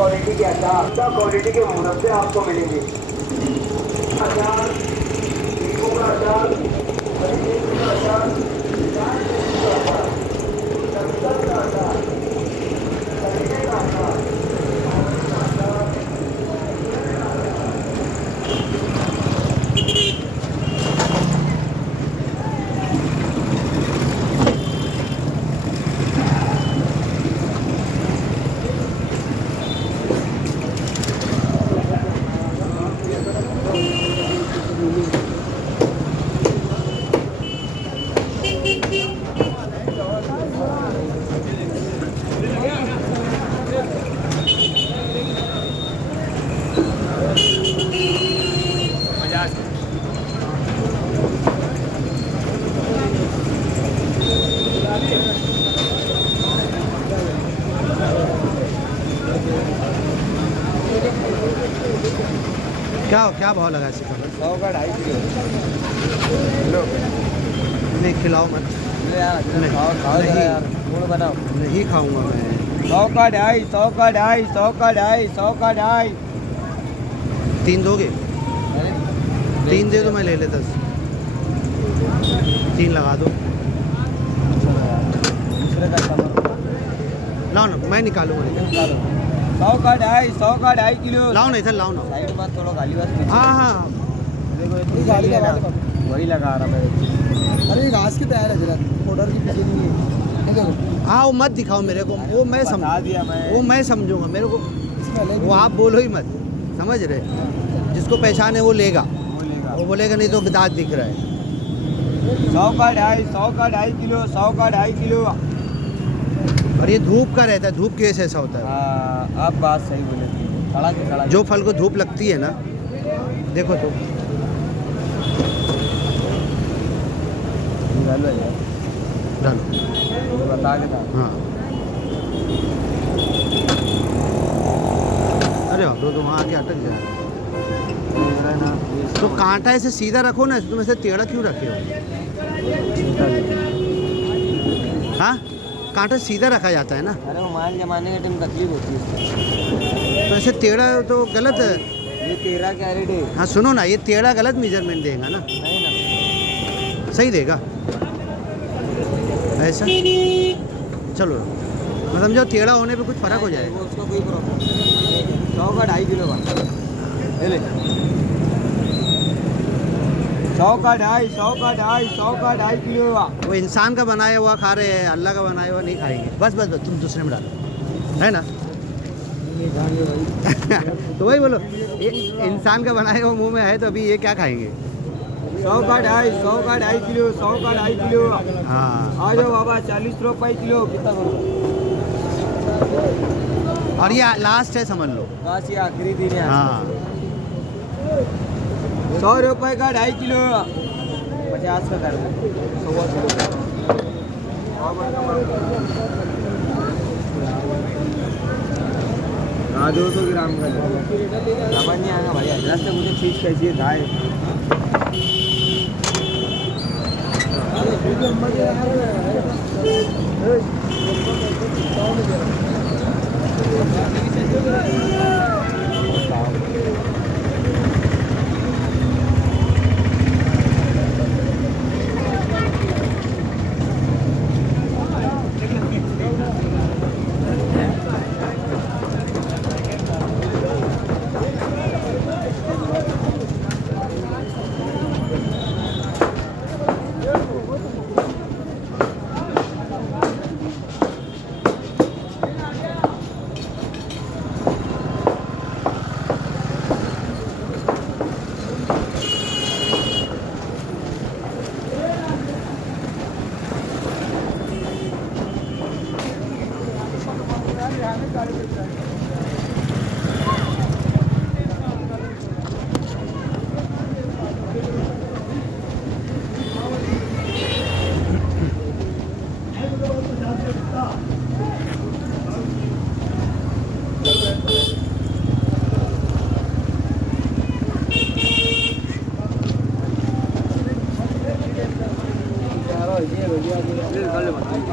क्वालिटी के अचार, सब क्वालिटी के मुरब्बे आपको मिलेंगे। अचार, नींबू का अचार, हरी मिर्च का अचार, लाल मिर्च का अचार, लहसुन का अचार, धनिया का अचार, आंवले का अचार, क्या भाव लगा इसका? 100 का 2.5 किलो। नहीं खिलाओ मत। ले यार, नहीं, खाओ नहीं। यार, मूड बनाओ। नहीं खाऊंगा मैं। 100 का 2.5, 100 का 2.5, 100 का 2.5, 100 का 2.5। 3 दोगे? 3 दे दो, मैं ले लेता 3 लगा दो। दूसरे का लाओ ना, मैं निकालूंगा। 100 का 2.5, 100 का 2.5 किलो। लाओ ना इधर, लाओ ना। साइड में थोड़ा खाली बस। हाँ हाँ देखो ये गाली है ना, वही लगा रहा मैं। अरे घास की तैयार है जरा, ऑर्डर की पीछे नहीं है। देखो हाँ, वो मत दिखाओ मेरे को, वो मैं बता दिया मैं। वो मैं समझूंगा, मेरे को वो आप बोलो ही मत, समझ रहे? जिसको पहचान है वो लेगा, वो बोलेगा नहीं तो दांत दिख रहा है। 100 का 2.5, 100 का 2.5 किलो, 100 का 2.5 किलो। और ये धूप का रहता है, धूप की वजह से ऐसा होता है। हाँ, आप बात सही बोले। खड़ा के खड़ा जो फल को धूप लगती है ना, देखो तो डालो डालो, बता के था। हाँ। अरे बाप रे, तो वहाँ आके अटक जा रहा है। तो कांटा ऐसे सीधा रखो ना, तुम ऐसे टेढ़ा क्यों रखे हो? हाँ, कांटा सीधा रखा जाता है ना। अरे मोबाइल जमाने के टाइम तकलीफ होती है। तो ऐसे टेढ़ा तो गलत है। ये 13 कैरेट है। हाँ सुनो ना, ये टेढ़ा गलत मेजरमेंट देगा ना, नहीं ना, सही देगा ऐसा। चलो मैं समझो टेढ़ा होने पे कुछ फर्क हो जाएगा। वो उसका कोई प्रॉब्लम नहीं। 100 का 2.5 किलो का ले। 100 का 2.5, 100 का 2.5, 100 का 2.5 किलो का। वो इंसान का बनाया हुआ खा रहे हैं, अल्लाह का बनाया हुआ नहीं खाएंगे। बस बस बस, तुम दूसरे में डालो, है ना? तो वही बोलो, ये इंसान का बनाया हुआ मुंह में है तो अभी ये क्या खाएंगे? 100 का 2.5, 100 का 2.5 किलो, 100 का 2.5 किलो। हाँ, आ जाओ बाबा, 40 रुपये किलो। कितना करो? और ये लास्ट है समझ लो। बस ये आखिरी दिन है। हाँ 100 रुपये का 2.5 किलो। 50 का कर दो। हाँ 200 ग्राम का समझ नहीं आएगा भाई, एड्रेस से मुझे चीज़ कैसी है था।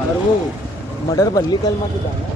और वो मटर पल्ली कल मत डालना।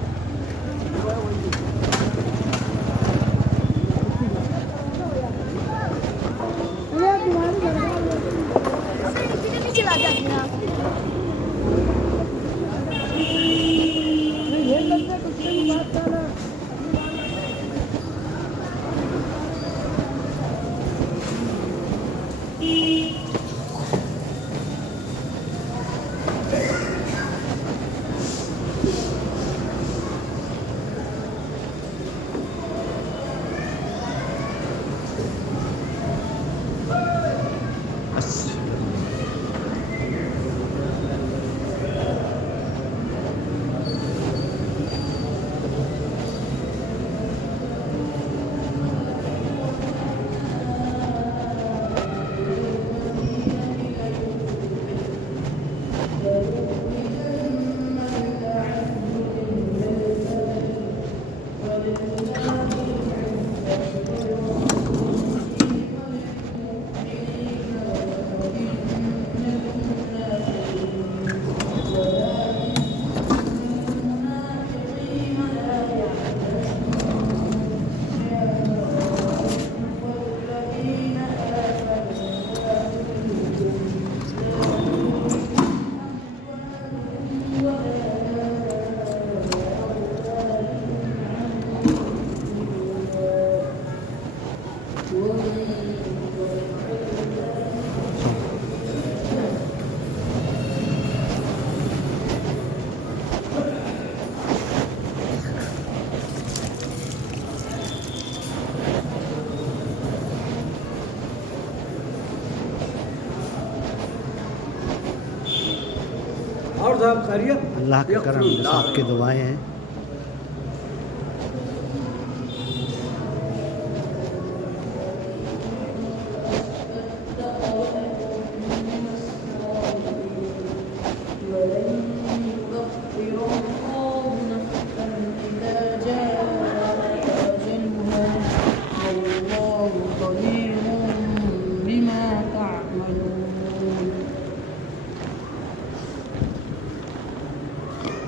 साहब खैरियत? अल्लाह का करम, सबकी दुआएं हैं।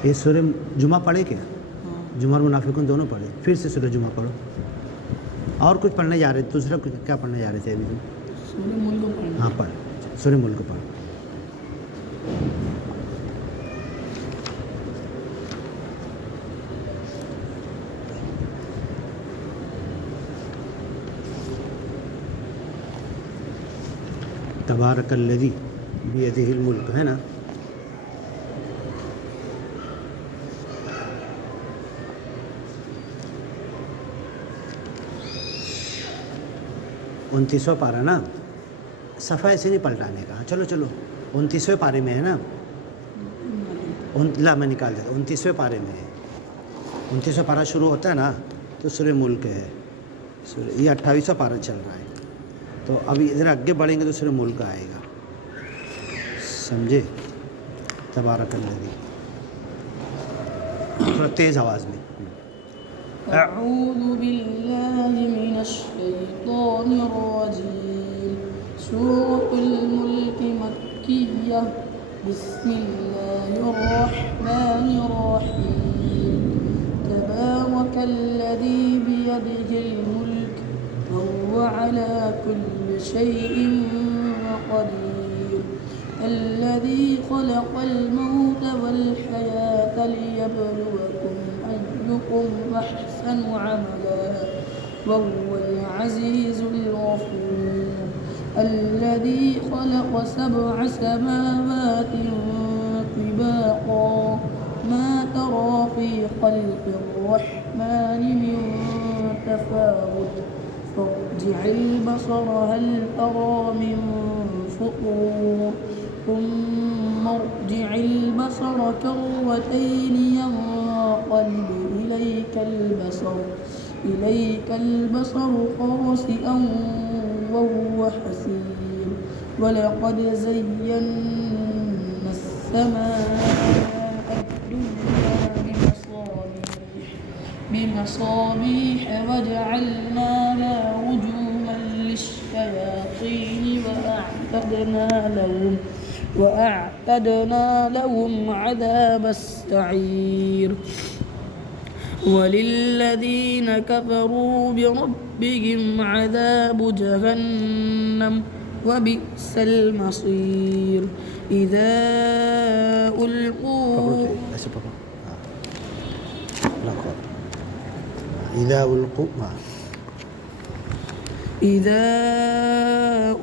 ये सूर्य जुमा पढ़े क्या? जुमा और मुनाफिकून दोनों पढ़े। फिर से सूर्य जुमा पढ़ो। और कुछ पढ़ने जा रहे थे? दूसरा कुछ क्या पढ़ने जा रहे थे अभी तुम? सूर्य मुल्क पढ़। हाँ पढ़, सूर्य मुल्क पढ़। तबारकल्लज़ी बियदिहिल मुल्क, है ना? उनतीसवां पारा ना, सफ़ा ऐसे नहीं पलटाने का। चलो चलो 29वें पारे में है ना? ला मैं निकाल देता, 29वें पारे में है। 29वां पारा शुरू होता है ना तो सूर्य मुल्क है। ये 28वां पारा चल रहा है, तो अभी इधर आगे बढ़ेंगे तो सूर्य मुल्क आएगा, समझे? तबारकल्लज़ी, थोड़ा तेज़ आवाज़ में। अऊज़ु बिल्लाहि मिनश्शैतानिर्रजीम। सूरतुल मुल्क मक्किय्या। बिस्मिल्लाहिर्रहमानिर्रहीम। तबारकल्लज़ी बियदिहिल मुल्क वहुव अला कुल्लि शैइन क़दीर। الذي خلق الموت والحياة ليبلوكم أيكم أحسن عملا وهو العزيز الغفور. الذي خلق 7 سماوات طباقا ما ترى في خلق الرحمن من تفاوت فارجع البصر هل ترى من فطور ثم ارجع البصر كرتين ينقلب إليك البصر خاسئا وهو حسير. ولقد زينا السماء الدنيا بمصابيح وجعلناها رجوما للشياطين وأعتدنا لهم عذاب السعير. وللذين كفروا بربهم عذاب جهنم وبئس المصير. إذا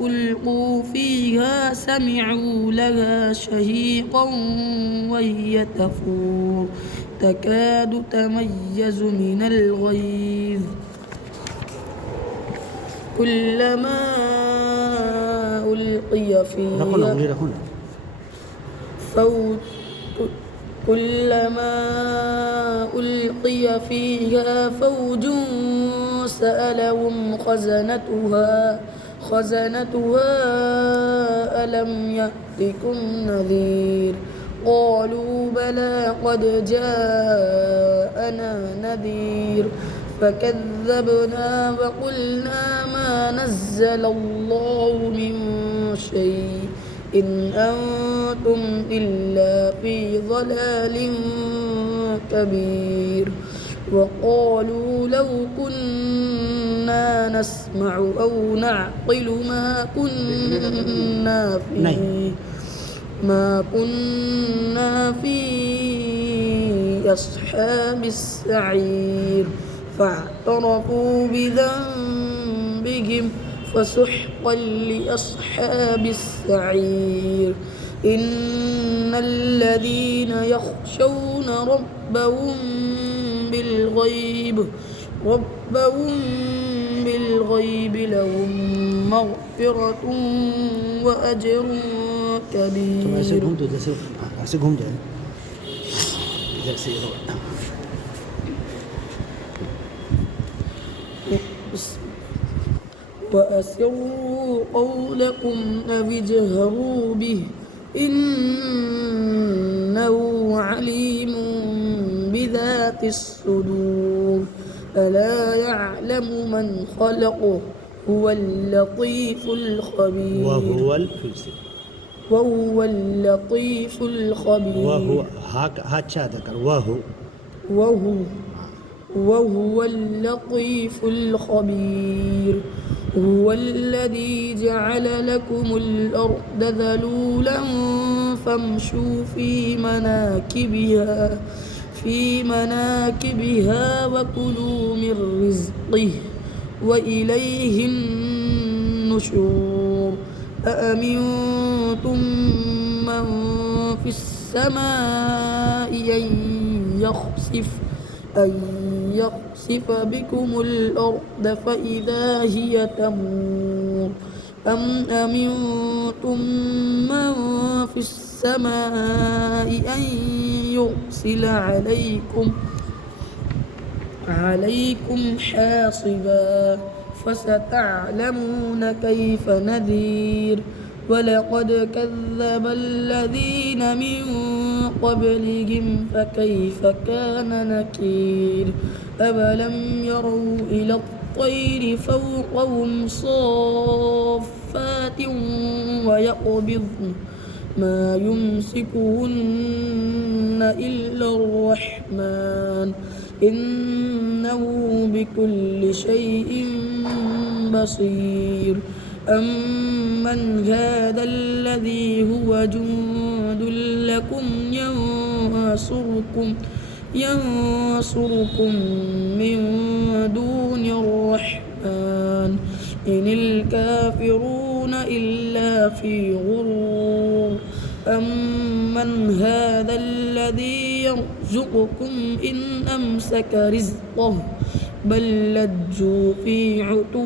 ألقوا فيها سمعوا لها شهيقا وهي تفور تكاد تميز من الغيظ كلما ألقي فيها فوج سألهم خزنتها ألم يأتكم نذير قالوا بلى قد جاءنا نذير فكذبنا وقلنا ما نزل الله من شيء إن أنتم إلا في ضلال كبير. وقالوا لو كنا نسمع أو نعقل ما كنا في أصحاب السعير فاعترفوا بذنبهم فسحقا لأصحاب السعير. إن الذين يخشون ربهم بالغيب لهم مغفرة وأجر كبير. ऐसे घूम जाए इधर से इधर وأسروا قولكم أو اجهروا به إنه عليم بذات الصدور ألا يعلم من خلق هو اللطيف الخبير وهو اللطيف الخبير وهو ها ذكر وهو اللطيف الخبير هو الذي جعل لكم الأرض ذلولا فامشوا في مناكبها وكلوا من رزقه وإليه النشور أأمنتم من في السماء أن يخسف بكم الأرض فإذا هي تمور أم أمنتم من في السماء أن يرسل عليكم حاصبا فستعلمون كيف نذير ولقد كذب الذين من قبلهم فكيف كان نكير أولم يروا إلى الطير فوقهم صافات ويقبضن ما يمسكهن إلا الرحمن إنه بكل شيء بصير أمن هذا الذي هو جند لكم ينصركم من دون الرحمن إن الكافرون إلا في غرور أمن هذا الذي يرزقكم إن أمسك رزقه بل لجوا في عتو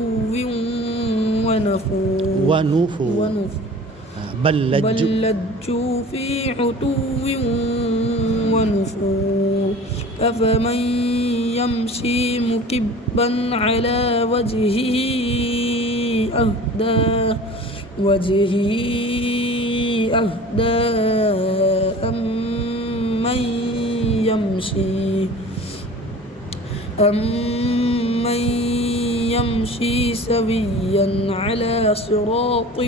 ونفور بل لجوا في عتو ونفور أفمن يمشي مكبا على وجهه أهدى أمن يمشي سويا على صراط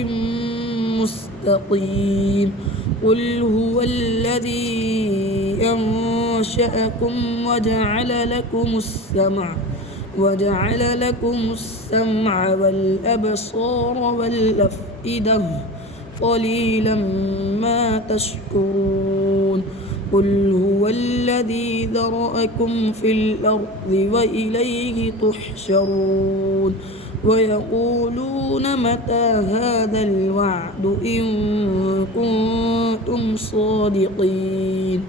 مستقيم قل هو الذي أنشأكم وجعل لكم السمع والأبصار والأفئدة قليلا ما تشكرون قل هو الذي ذرأكم في الأرض وإليه تحشرون ويقولون متى هذا الوعد إن كنتم صادقين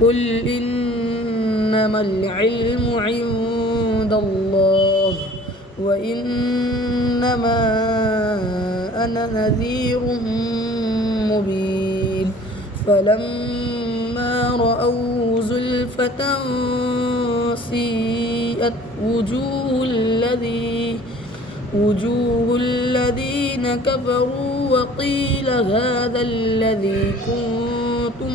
قل إنما العلم عند الله وإنما أنا نذير مبين فلما رأوه زلفة سيئت وجوه الذين كفروا وقيل هذا الذي كنتم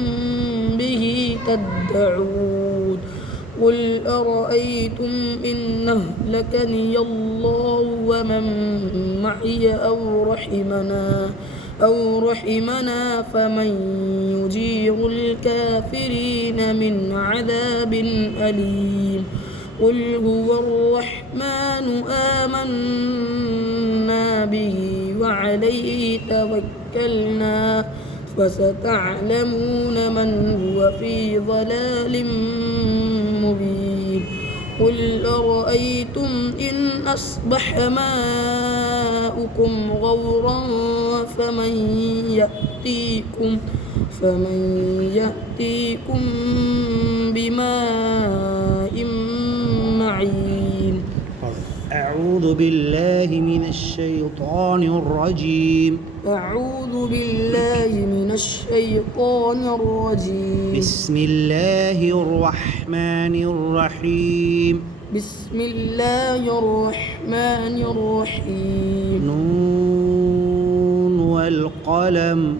به تدعون قل أرأيتم إن أهلكني الله ومن معي أو رحمنا فمن يجير الكافرين من عذاب أليم قل هو الرحمن آمنا به وعليه توكلنا فستعلمون من هو في ضلال مبين قل أرأيتم إن أصبح ماؤكم غورا فمن يأتيكم بماء معين أعوذ أعوذ بالله من الشيطان الرجيم. أعوذ بالله من الشيطان الرجيم. بسم الله الرحمن الرحيم. بسم الله الرحمن الرحيم. نون والقلم.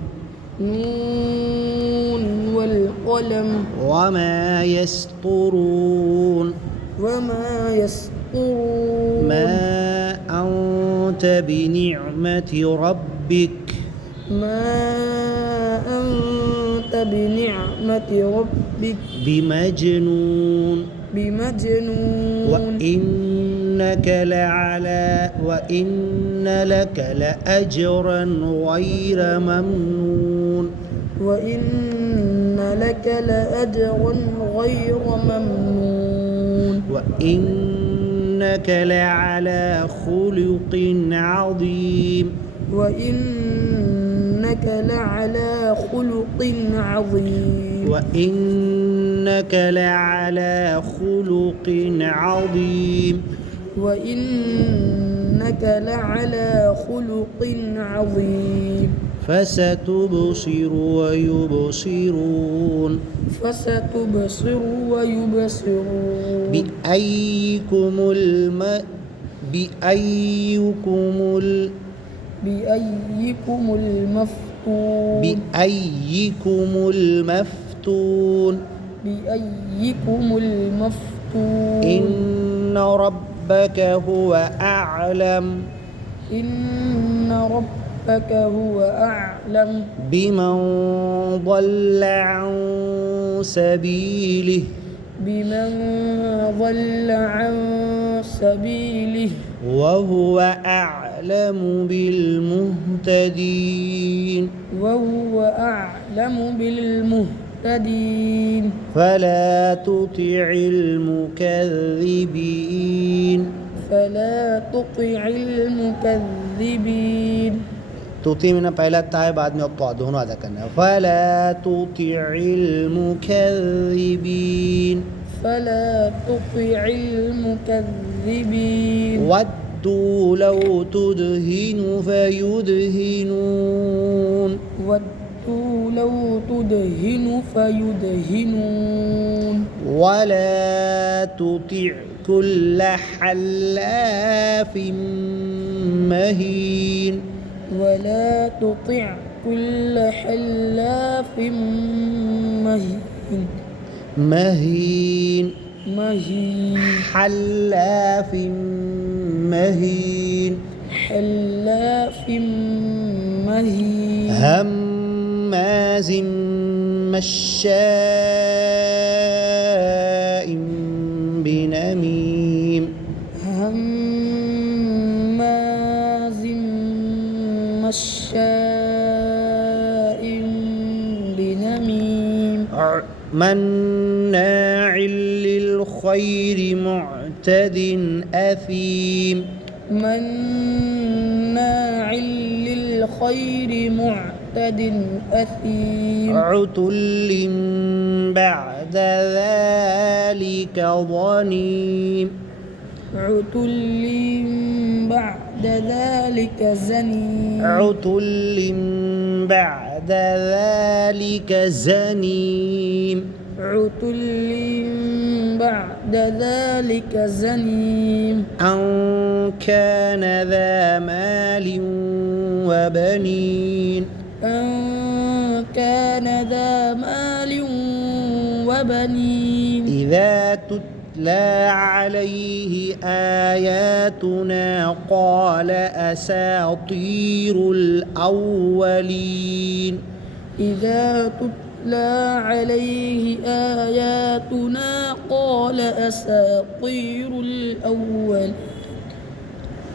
نون والقلم. وما يسطرون. وما يسطرون. ما أنت بنعمة ربك. ما أنت بنعمة ربك بمجنون. بمجنون. وإن لك لأجرا غير ممنون. وإن لك لأجرا غير ممنون. وإنك لعلى خلق عظيم. وإنك لعلى خلق عظيم. وإنك لعلى خلق عظيم. وإنك لعلى خلق عظيم. فستبصر ويبصرون. فستبصر ويبصرون. بأيكم بأيكم المفتون. بأيكم المفتون. بأيكم المفتون. إن ربك هو أعلم. إن ربك هو أعلم بمن ضل عن سبيله. بمن ضل عن سبيله. وهو أعلم بالمهتدين. وهو أعلم بالمهتدين. فلا تطع المكذبين. فلا تطع المكذبين. तूती में ना पहला ताय बाद में अब दोनों अदा करना है. फला तुतिइल मुकज़्ज़िबीन. فلا تطع المكذبين. वद्दू लौ तुदहिनु फयुदहिनून. ودوا لو تدهن فيدهنون. ولا تطع كل حلاف مهين. ولا تطع كل حلاف مهين. مهين. مهين. حلاف مهين. حلاف مهين. هماز مشاء بنميم. هماز مشاء بنميم. مناع للخير معتد أثيم. مناع للخير معتد أثيم. عتل بعد ذلك ظنيم. عتل بعد ذلك زنيم. عتل بعد ذلك زنيم. عتل بعد ذلك زنيم. أن كان ذا مال وبنين. أن كان ذا مال وبنين. إذا تتلى عليه آياتنا قال أساطير الأولين. إذا تتلى عليه آياتنا قال أساطير الأول.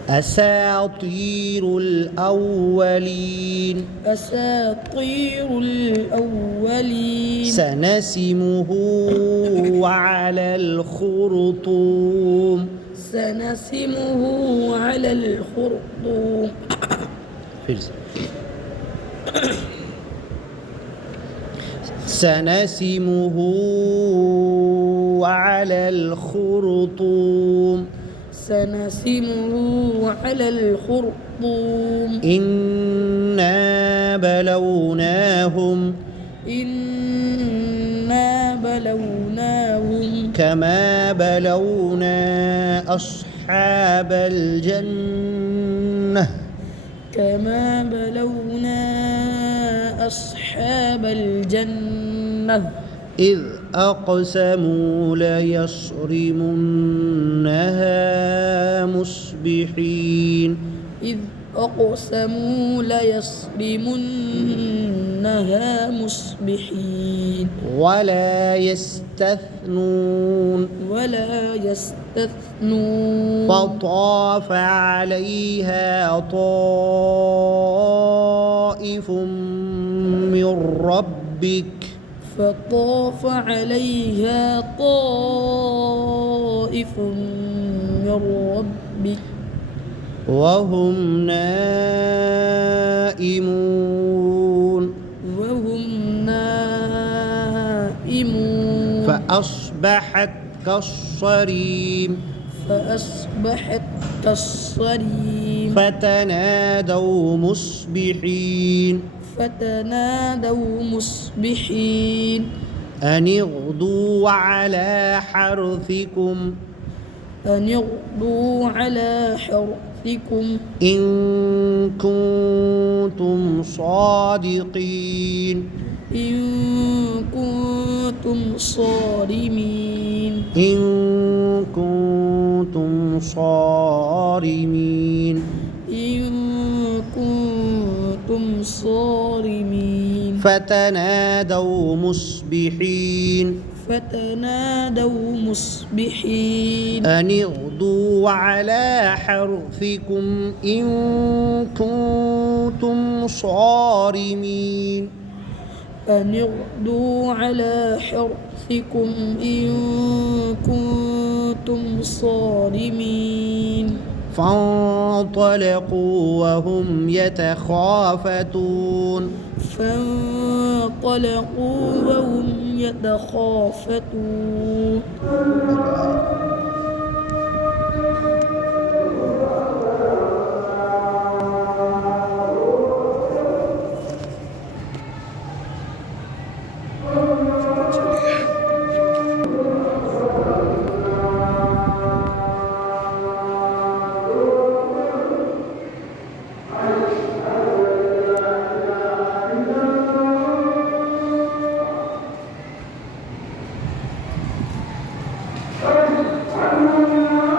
أساطير الأولين. أساطير الأولين. سنسمه على الخرطوم. سنسمه على الخرطوم. سنسمه على الخرطوم. سنسمه على الخرطوم إنا بلوناهم إنا بلوناهم كما بلونا أصحاب الجنة كما بلونا أصحاب الجنة إذ أقسموا ليصرمنها مصبحين إذ أقسموا ليصرمنها مصبحين ولا يستثنون ولا يستثنون فطاف عليها طائف من ربك فطاف عليها طائف من ربك وهم نائمون وهم نائمون فأصبحت كالصريم فأصبحت كالصريم فتنادوا مصبحين أن اغدوا على حرثكم إن كنتم صادقين إن كنتم صارمين إن كنتم صارمين إن كنتم صارمين فتنادوا مصبحين أن اغدوا على حرثكم إن كنتم صارمين أن اغدوا على حرثكم إن كنتم صارمين فانطلقوا وهم يتخافتون